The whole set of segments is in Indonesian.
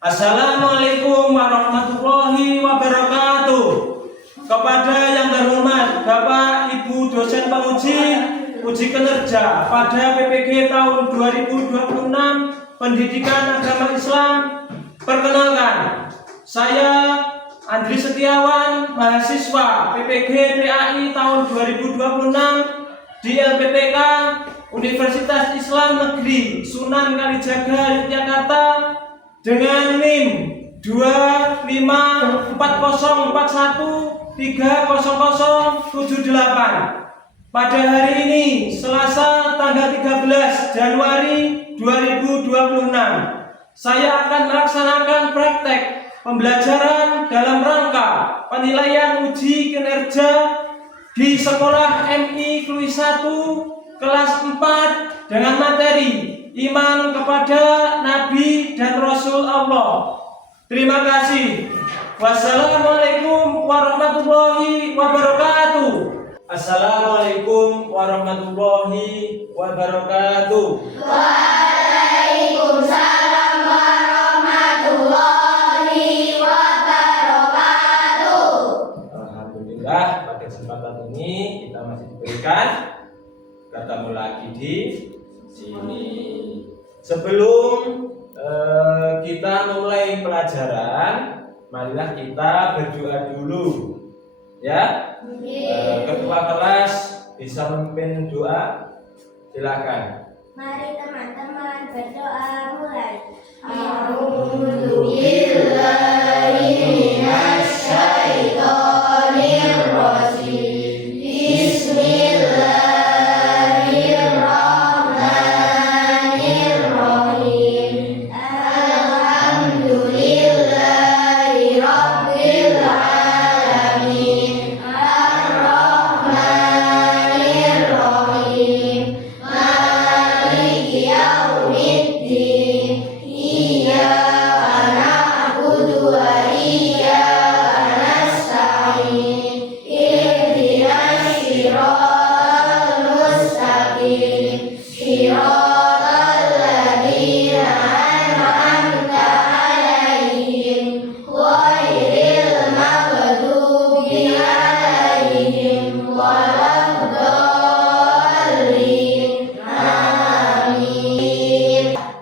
Assalamualaikum warahmatullahi wabarakatuh. Kepada yang terhormat Bapak Ibu dosen penguji uji kinerja pada PPG tahun 2026 Pendidikan Agama Islam, perkenalkan, saya Andri Setiawan, mahasiswa PPG PAI tahun 2026 di LPTK Universitas Islam Negeri Sunan Kalijaga, Yogyakarta, dengan NIM 25404130078 pada hari ini Selasa tanggal 13 Januari 2026. Saya akan melaksanakan praktek pembelajaran dalam rangka penilaian uji kinerja di sekolah MI Klui 1 kelas 4 dengan materi iman kepada Nabi dan Rasul Allah. Terima kasih. Wassalamualaikum warahmatullahi wabarakatuh. Assalamualaikum warahmatullahi wabarakatuh. Waalaikumsalam warahmatullahi wabarakatuh. Alhamdulillah, pada kesempatan ini kita masih diberikan ketemu lagi di sini. Sebelum kita mulai pelajaran, marilah kita berdoa dulu, ya. Ketua kelas bisa memimpin doa, silakan. Mari teman-teman berdoa mulai.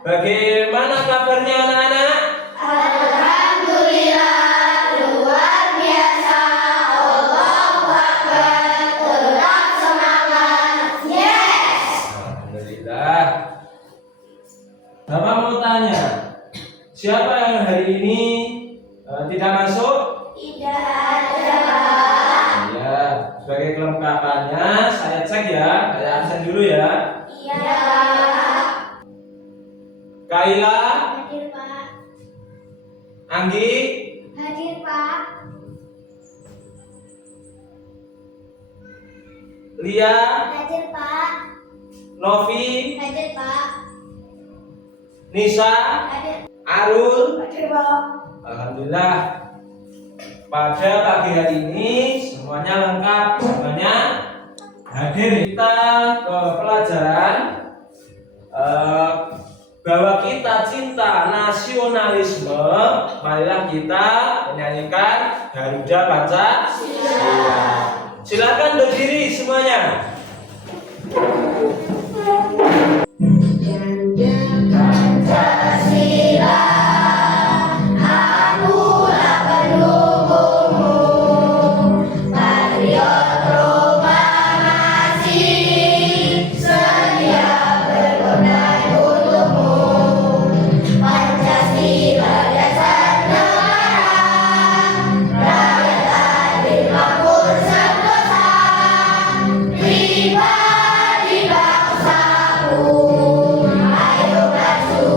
Bagaimana kabarnya anak-anak? Alhamdulillah, luar biasa. Allahu Akbar, tetap semangat. Yes. Alhamdulillah. Bapak mau tanya, siapa yang hari ini tidak masuk? Tidak ada, Pak. Ya, sebagai kelengkapannya saya cek ya, saya absen dulu ya. Iya, Pak. Kaila, Hadir, Pak. Anggi, Hadir, Pak. Lia, Hadir, Pak. Novi, Hadir, Pak. Nisa, Hadir. Arul. Hadir, Pak. Alhamdulillah, pada pagi hari ini semuanya lengkap, semuanya hadir. Kita ke pelajaran bahwa kita cinta nasionalisme. Marilah kita menyanyikan Garuda Pancasila. Silakan berdiri semuanya. Pancasila, akulah pendukungmu, patriot proklamasi, sedia berkorban untukmu. Pancasila dasar negara, rakyat adil makmur sentosa, pribadi bangsaku. Ayo maju,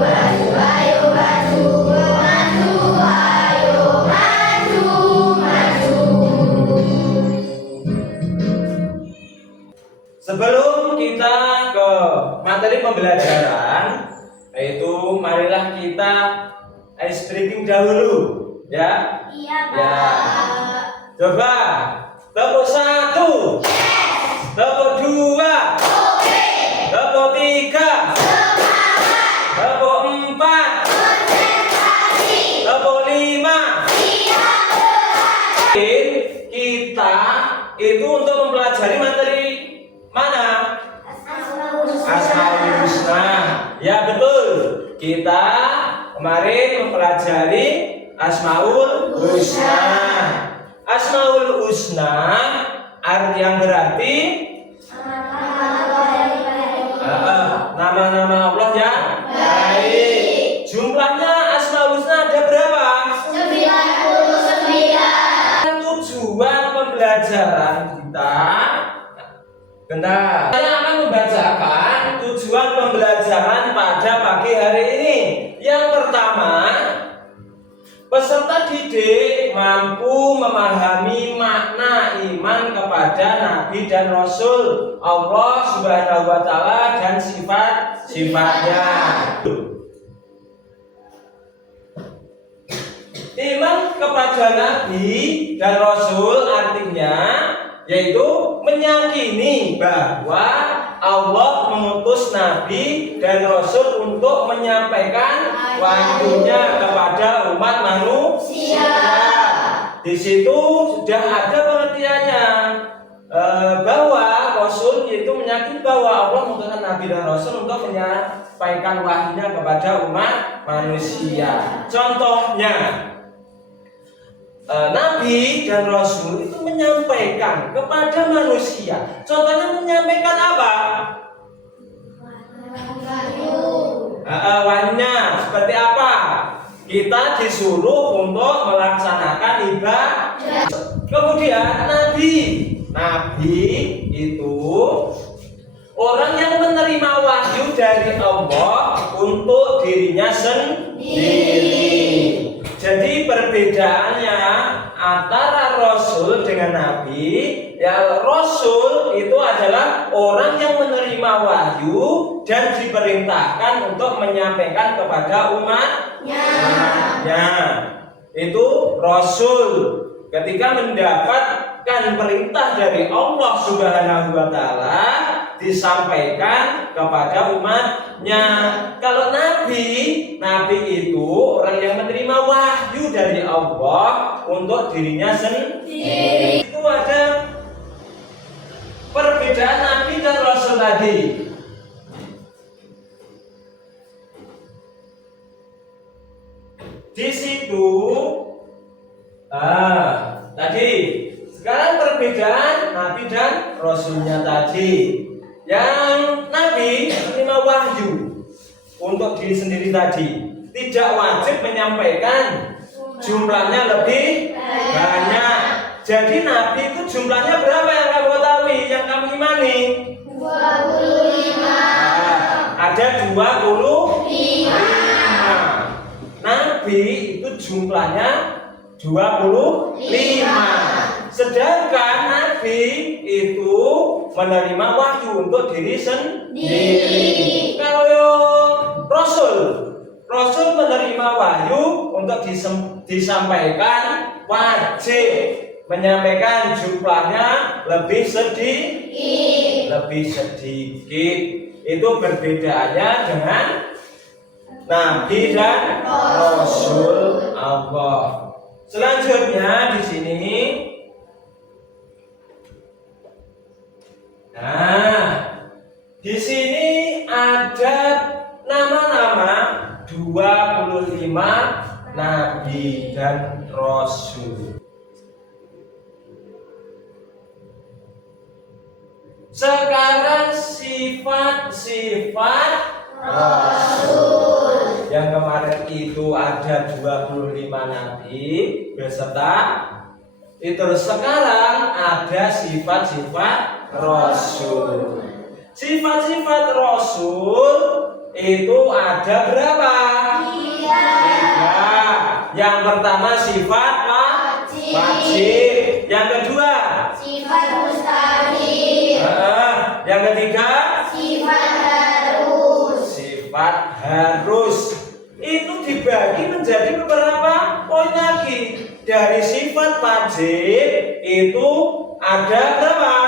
maju, ayo maju, maju, ayo maju, maju. Sebelum kita ke materi pembelajaran, yaitu marilah kita ice breaking dahulu, ya. Iya, Ya. Pak. Coba tepuk 1, tepuk 2, tepuk 3, tepuk 4, kemarin mempelajari Asmaul Husna. Asmaul Husna yang berarti nama-nama Allah yang baik. Jumlahnya Asmaul Husna ada berapa? 99. Tujuan pembelajaran kita. Bentar. Saya akan membacakan tujuan pembelajaran pada pagi hari ini. Yang pertama, peserta didik mampu memahami makna iman kepada Nabi dan Rasul Allah Subhanahu wa Ta'ala dan sifat-sifatnya. Iman kepada Nabi dan Rasul artinya yaitu meyakini bahwa Allah mengutus Nabi dan Rasul untuk menyampaikan wahyunya kepada umat manusia. Di situ sudah ada pengertiannya bahwa Rasul itu meyakini bahwa Allah mengutus Nabi dan Rasul untuk menyampaikan wahyunya kepada umat manusia. Contohnya, Nabi dan Rasul itu menyampaikan kepada manusia. Contohnya menyampaikan apa? Wahyunya seperti apa? Kita disuruh untuk melaksanakan ibadah. Kemudian Nabi itu orang yang menerima wahyu dari Allah untuk dirinya sendiri. Jadi perbedaannya antara Rasul dengan Nabi, ya Rasul itu adalah orang yang menerima wahyu dan diperintahkan untuk menyampaikan kepada umatnya. Itu Rasul. Ketika mendapatkan perintah dari Allah Subhanahu wa Ta'ala, disampaikan kepada umatnya. Kalau Nabi itu orang yang menerima wahyu dari Allah untuk dirinya sendiri. Itu ada perbedaan Nabi dan Rasul tadi. Di situ tadi sekarang perbedaan Nabi dan Rasulnya tadi. Yang Nabi menerima wahyu untuk diri sendiri tadi, tidak wajib menyampaikan, jumlahnya lebih banyak. Jadi Nabi itu jumlahnya berapa yang kamu ketahui, yang kamu imani? 25. Ada 25. Nabi itu jumlahnya 25. Sedangkan Nabi itu menerima wahyu untuk diri sendiri. Kalau Rasul menerima wahyu untuk disampaikan, wajib menyampaikan, jumlahnya lebih sedikit. Itu perbedaannya dengan Nabi dan Rasul Allah. Selanjutnya di sini, di sini ada nama-nama 25 Nabi dan Rasul. Sekarang sifat-sifat Rasul. Yang kemarin itu ada 25 Nabi beserta itu. Sekarang ada sifat-sifat Rasul. Sifat-sifat Rasul itu ada berapa? 3. Yang pertama sifat wajib. Yang kedua sifat mustahil. Yang ketiga Sifat harus. Sifat harus. Itu dibagi menjadi beberapa poin lagi. Dari sifat wajib itu ada berapa?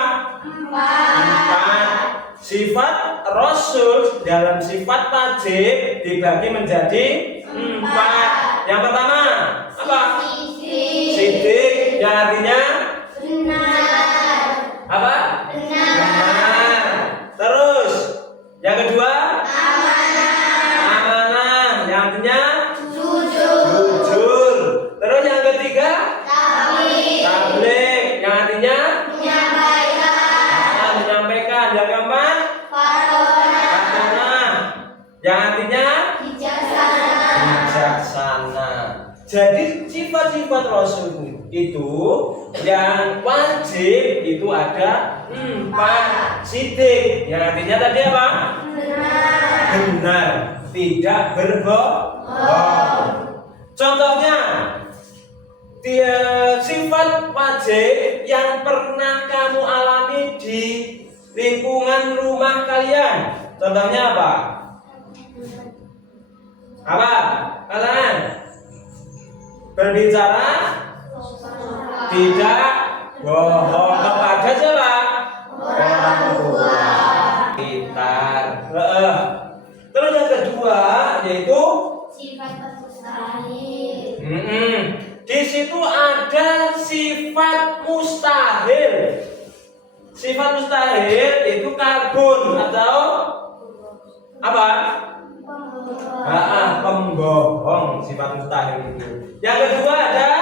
4. Sifat Rasul dalam sifat wajib dibagi menjadi 4. Yang pertama apa? Sidik, yang artinya benar. apa? Benar. Terus yang kedua Amanah. amanah, yang artinya bijaksana. Jadi sifat-sifat Rasul itu yang wajib itu ada 4. Sidik, yang artinya tadi apa? Benar, tidak berbohong. Contohnya, sifat wajib yang pernah kamu alami di lingkungan rumah kalian. Contohnya apa? Apa? Kalian berbicara tidak bohong kepada siapa? Orang tua. Pintar. Terus yang kedua yaitu Sifat mustahil. Di situ ada sifat mustahil. Sifat mustahil itu karbon atau apa? Pembohong. Sifat mustahil itu. Yang kedua ada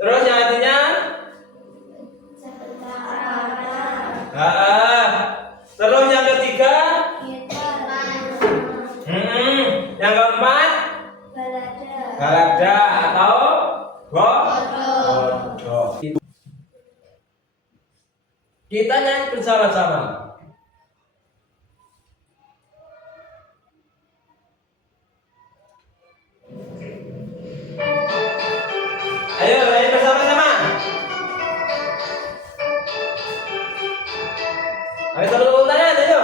terus yang artinya terus yang ketiga yang keempat balada atau bodoh. Kita nyanyi bersama-sama. Ayo nyanyi bersama-sama. Ayo tepuk tangan, ayo.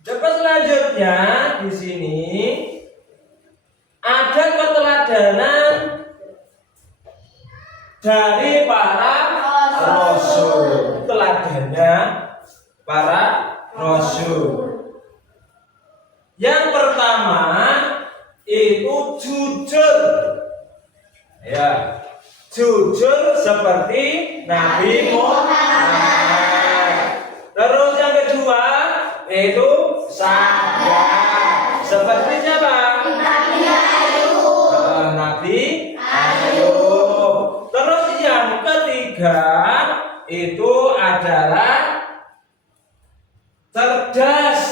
Coba selanjutnya di sini ada keteladanan dari para rasul. Teladannya para rasul. Yang pertama itu jujur. Ya, jujur seperti Nabi Muhammad. Terus yang kedua itu sabar seperti siapa? Nabi Ayub. Terus yang ketiga itu adalah cerdas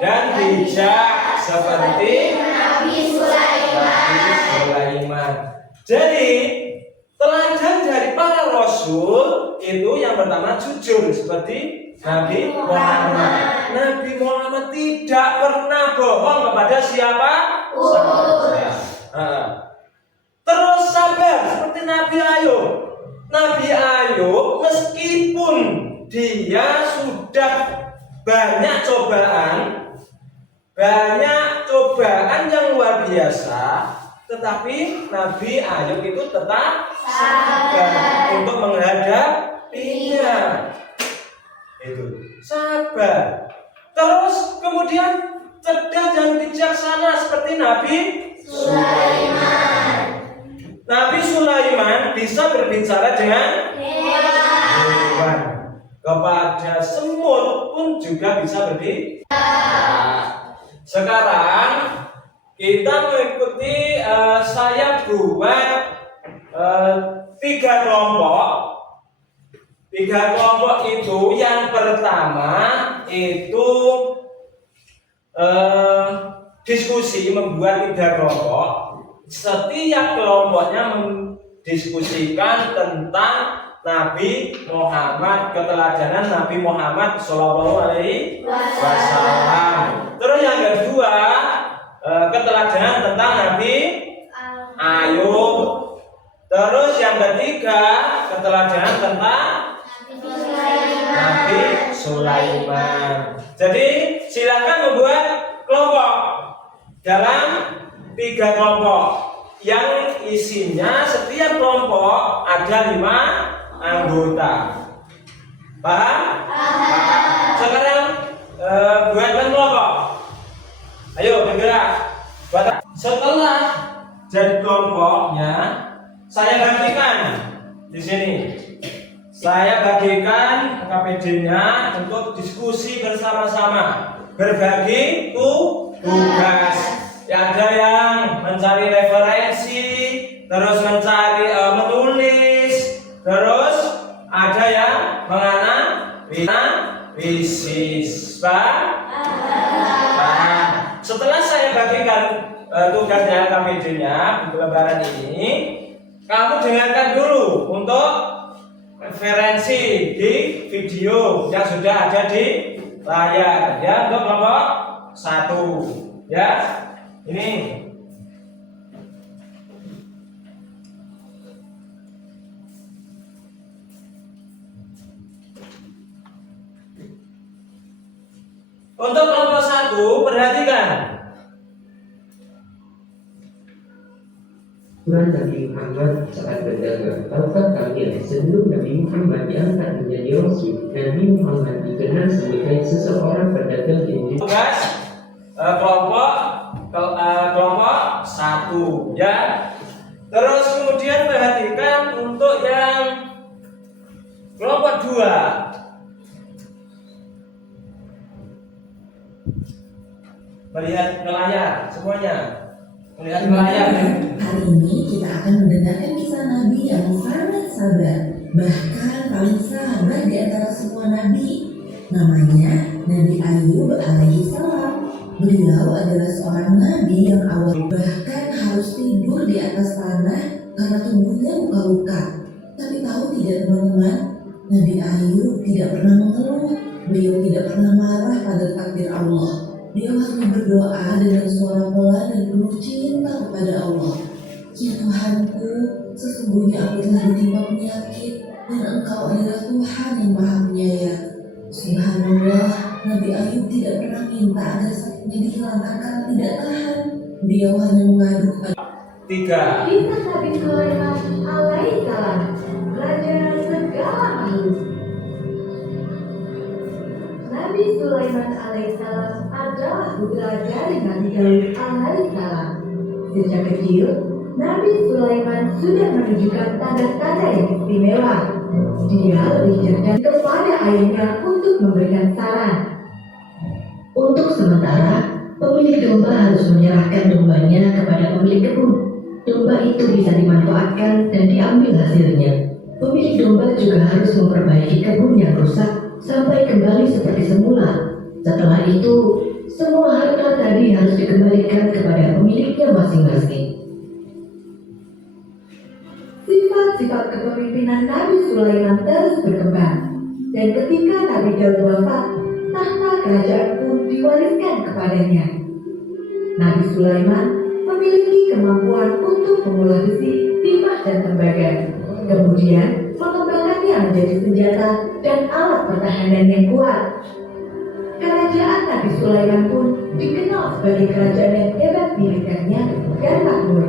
dan bijak seperti Nabi Sulaiman. Jadi teladan dari para rasul itu yang pertama jujur seperti Nabi Muhammad. Nabi Muhammad tidak pernah bohong kepada siapa saja. Terus sabar seperti Nabi Ayub. Nabi Ayub meskipun dia sudah banyak cobaan yang luar biasa, tetapi Nabi Ayub itu tetap sabar untuk menghadapinya. Itu sabar. Terus kemudian cerdas dan bijaksana seperti Nabi Sulaiman. Nabi Sulaiman bisa berbicara dengan hewan. Kepada semut pun juga bisa berbicara. Sekarang kita mengikuti saya buat 3 kelompok. 3 kelompok itu yang pertama itu diskusi, membuat 3 kelompok. Setiap kelompoknya mendiskusikan tentang Nabi Muhammad, keteladanan Nabi Muhammad Shallallahu Alaihi Wasallam. Terus yang kedua keteladanan tentang Nabi Ayub. Terus yang ketiga keteladanan tentang Nabi Sulaiman. Jadi silakan membuat kelompok dalam 3 kelompok yang isinya setiap kelompok ada 5 anggota. Paham? Sekarang buatkan kelompok. Ayo bergerak. Setelah jadi kelompoknya, saya bagikan di sini. Saya bagikan KPD-nya untuk diskusi bersama-sama, berbagi tugas. Ya, ada yang mencari referensi, terus mencari menulis, terus ada yang menganalisis. Setelah saya bagikan tugasnya KPD-nya di lembaran ini, kamu dengarkan dulu untuk referensi di video yang sudah ada di layar ya, untuk kelompok 1 ya. Ini untuk kelompok 1, perhatikan. Tuhan Nabi Muhammad saat berdagang. Tahukah kalian sebelum Nabi Muhammad diangkat menjadi Rasul, Nabi Muhammad dikenal sebagai seseorang pedagang Injil. Tugas kelompok 1 ya. Terus kemudian perhatikan untuk yang kelompok 2. Melihat ke layar semuanya. Melihat ke layar. Hari ini kita akan mendengarkan kisah Nabi yang sangat sabar, bahkan paling sabar di antara semua Nabi. Namanya Nabi Ayub alaihi salam. Beliau adalah seorang Nabi yang awal bahkan harus tidur di atas tanah karena tubuhnya luka-luka. Tapi tahu tidak teman-teman, Nabi Ayub tidak pernah mengeluh. Beliau tidak pernah marah pada takdir Allah. Dia hanya berdoa dengan suara pelan dan penuh cinta kepada Allah. Ya Tuhanku, sesungguhnya aku telah ditimpa penyakit dan Engkau adalah Tuhan yang Maha Penyayang. Subhanallah, Nabi Ayub tidak pernah minta agar sakitnya dihilangkan karena tidak tahan. Beliau hanya mengadu kepada 3. Kisah Nabi Sulaiman alaihissalam, raja segala makhluk. Nabi Sulaiman alaihissalam adalah putra dari Nabi Daud alaihissalam. Sejak kecil, Nabi Sulaiman sudah menunjukkan tanda-tanda yang istimewa. Dia lebih cerdas kepada ayahnya untuk memberikan saran. Untuk sementara, pemilik domba harus menyerahkan dombanya kepada pemilik kebun. Domba itu bisa dimanfaatkan dan diambil hasilnya. Pemilik domba juga harus memperbaiki kebun yang rusak sampai kembali seperti semula. Setelah itu, semua harta tadi harus dikembalikan kepada pemiliknya masing-masing. Sifat-sifat kepemimpinan Nabi Sulaiman terus berkembang, dan ketika Nabi Daud wafat, tahta kerajaan pun diwariskan kepadanya. Nabi Sulaiman memiliki kemampuan untuk mengolah besi, timah, dan tembaga. Kemudian mengembangkannya menjadi senjata dan alat pertahanan yang kuat. Kerajaan Nabi Sulaiman pun dikenal sebagai kerajaan yang hebat militernya dan makmur.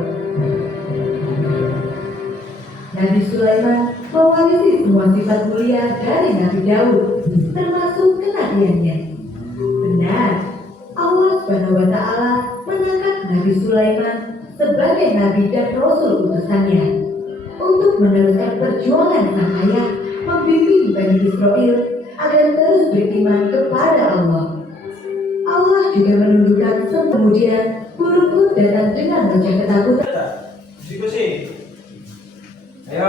Nabi Sulaiman mewarisi semua sifat mulia dari Nabi Daud, termasuk kenabiannya. Benar, Allah Subhanahu wa Ta'ala mengangkat Nabi Sulaiman sebagai nabi dan rasul utusannya untuk meneruskan perjuangan sang ayah membimbing Bani Israel agar terus beriman kepada Allah. Allah juga menundukkan kemudian burung pun datang dengan rasa ketakutan. Diskusi. Ayo.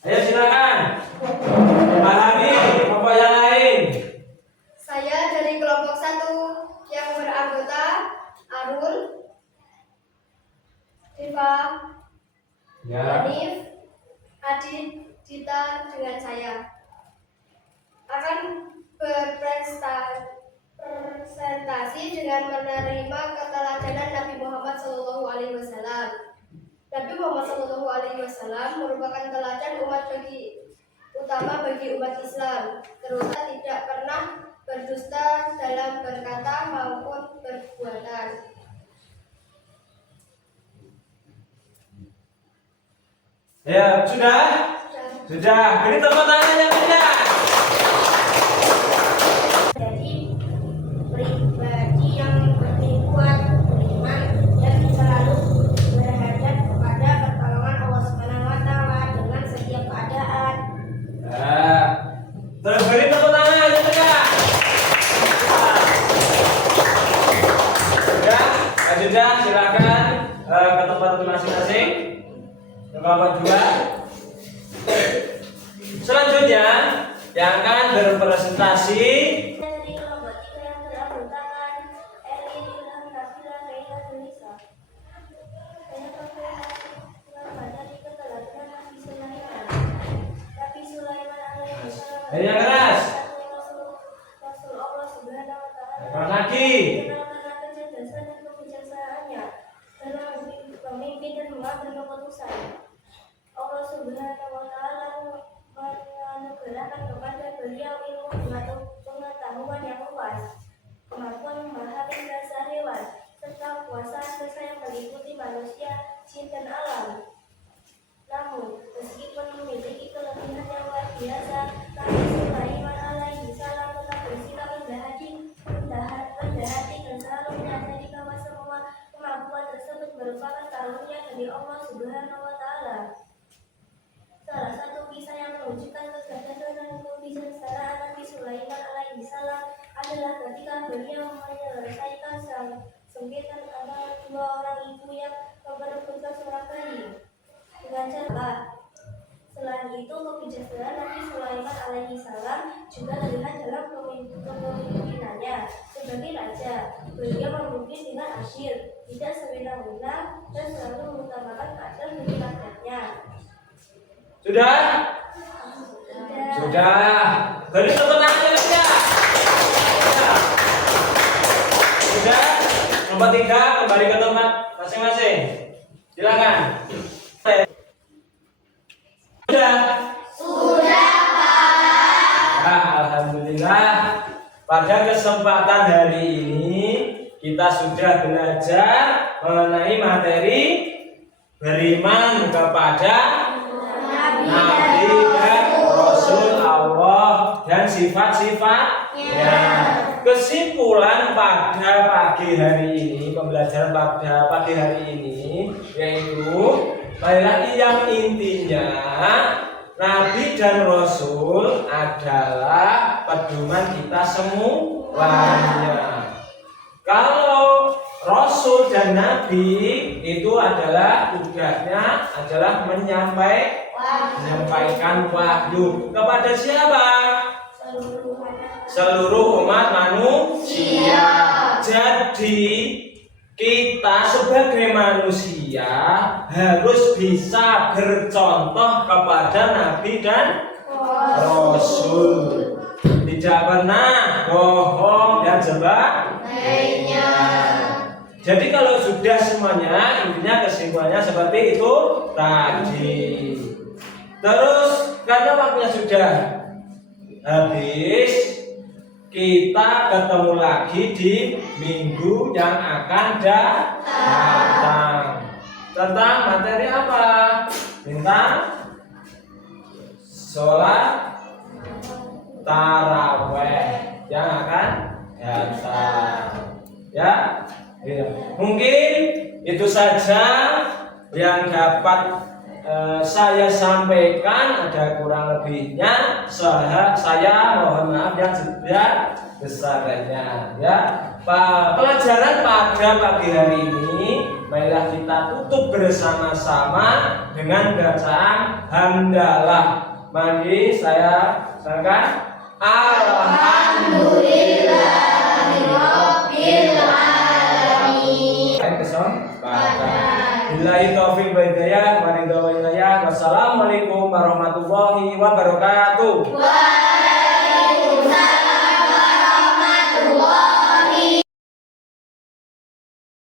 Ayo silakan. Pahami kelompok yang lain. Saya dari kelompok 1 yang beranggota Arul, Rifa, Ya. Hanif, Adit, Dita dengan saya akan berprestasi berpresentasi dengan menerima keteladanan Nabi Muhammad SAW. Nabi Muhammad SAW merupakan teladan utama bagi umat Islam. Terus tidak pernah berdusta dalam berkata maupun perbuatan. Ya, sudah? Sudah. Beri tepuk tangan yang meriah. Jadi pribadi yang berkuat, beriman dan selalu berhadap kepada pertolongan Allah Subhanahu wa taala dengan setiap keadaan. Nah, terus beri tepuk tangan yang meriah. Sudah, silakan ke tempat masing-masing. Nomor 2. Selanjutnya yang akan berpresentasi Dari kelompok 3 yang beranggotakan Erwin, Ilham, Nabila, Reina, Tunisa. Dari keteladanan Nabi Sulaiman. Nabi Sulaiman alaihissalam yang keras. Rasul Allah Subhanahu wa taala. Keras lagi. Karena kecerdasan dan kebijaksanaannya dalam memimpin dan mengambil keputusan. Allah Subhanahu wa taala menganugerahkan kepada beliau ilmu pengetahuan yang luas, kemampuan memahami bahasa hewan, serta kuasa yang meliputi manusia, jin dan alam. Namun, meskipun memiliki kelebihan yang luar biasa, Nabi Sulaiman alaihi salam tetap bersikap rendah hati dan selalu menyadari bahwa semua kemampuan tersebut merupakan karunia dari Allah Subhanahu wa taala. Salah satu kisah yang menunjukkan kegagalan dan kebijaksanaan Nabi Sulaiman alaihi salam adalah ketika beliau menyelesaikan sengketa antara 2 orang ibu yang memperebutkan seorang bayi dengan cara. Selain itu, kebijaksanaan Nabi Sulaiman alaihi salam juga terlihat dalam kepemimpinannya sebagai raja. Beliau memimpin dengan asyik, tidak sewenang-wenang, dan selalu mengutamakan keadilan bagi rakyatnya. Sudah? Sudah. Beri tepuk tangan yang meriah. Sudah? Nomor 3 kembali ke tempat masing-masing. Silakan. Sudah? Sudah, Pak. Alhamdulillah. Pada kesempatan hari ini kita sudah belajar mengenai materi beriman kepada Nabi dan Rasul Allah dan sifat-sifatnya. Kesimpulan pada pagi hari ini, pembelajaran pada pagi hari ini yaitu yang intinya Nabi dan Rasul adalah pedoman kita semuanya. Kalau Rasul dan Nabi itu adalah tugasnya adalah menyampaikan wahyu kepada siapa? Seluruh umat manusia. Jadi kita sebagai manusia harus bisa bercontoh kepada Nabi dan Rasul. Tidak pernah bohong dan sebagainya. Jadi kalau sudah semuanya, intinya kesimpulannya seperti itu tadi. Terus karena waktunya sudah habis, kita ketemu lagi di minggu yang akan datang. Tentang materi apa? Tentang sholat taraweh yang akan datang. Ya. Mungkin itu saja yang dapat saya sampaikan. Ada kurang lebihnya saya mohon maaf yang sebesar-besarnya. Ya, pelajaran pada pagi hari ini marilah kita tutup bersama-sama dengan bacaan hamdalah. Mari saya sampaikan Alhamdulillahirabbil alamin. Billahi taufiq wal hidayah, wassalamualaikum warahmatullahi wabarakatuh. Waalaikumsalam.